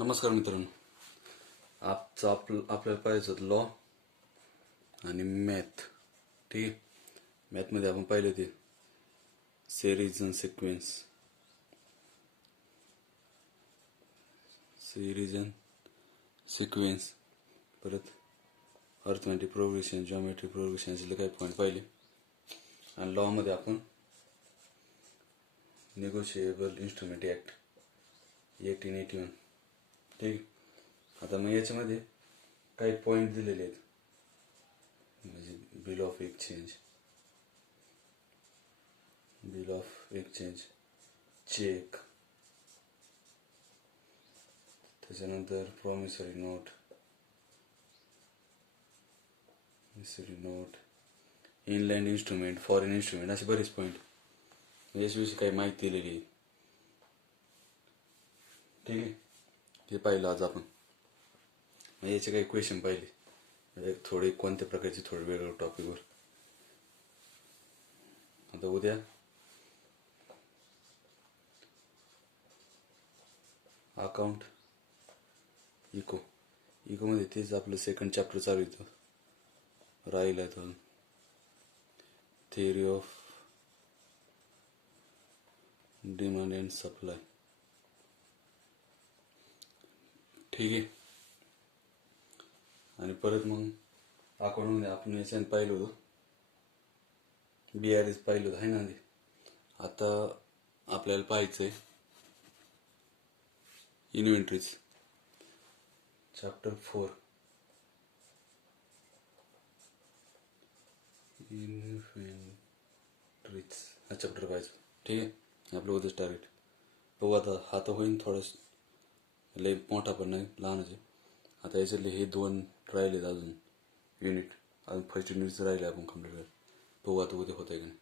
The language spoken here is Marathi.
नमस्कार मित्रांनो. आपल्याला पाहायचं होतं लॉ आणि मॅथ. ठीक आहे. मॅथमध्ये आपण पाहिले होते सिरीज अँड सिक्वेन्स, परत अर्थमॅटिक प्रोग्रेशन, जॉमेट्रिक प्रोग्रेशन असे काही पॉईंट पाहिले. आणि लॉमध्ये आपण निगोशिएबल इन्स्ट्रुमेंट ॲक्ट 1881. ठीक. आता मग याच्यामध्ये काही पॉईंट दिलेले आहेत, म्हणजे बिल ऑफ एक्सचेंज, चेक, त्याच्यानंतर promissory note, inland instrument, foreign instrument, असे बरेच पॉईंट याच्याविषयी काही माहिती दिलेली आहे. ठीक आहे. हे पाहिलं आज आपण. याचे काही क्वेश्चन पाहिले, म्हणजे थोडे कोणत्या प्रकारचे, थोडे वेगळ्या टॉपिकवर. आता उद्या अकाउंट इकोमध्ये तेच आपलं सेकंड चॅप्टर चालू येतं, राहिलं आहे तो theory of demand and supply. ठीक आहे. आणि परत मग अकाउंटमध्ये आपण याच्यानं पाहिलं होतं, BRS पाहिलं होतं, आहे ना. आता आपल्याला पाहायचं आहे इन्व्हेंटरीज, चॅप्टर 4. इन्व्हेंटरीज हा चॅप्टर पाहायचं. ठीक आहे. आपलं उद्याच टार्गेट बघू. आता हा तर होईन, थोडंसं लई मोठा पण नाही, लहानच आहे. आता याच्यातले हे 2 राहिले अजून युनिट, अजून फर्स्ट युनिट राहिले आपण कम्प्लीट कर. बघू आता उद्या होतं आहे का नाही.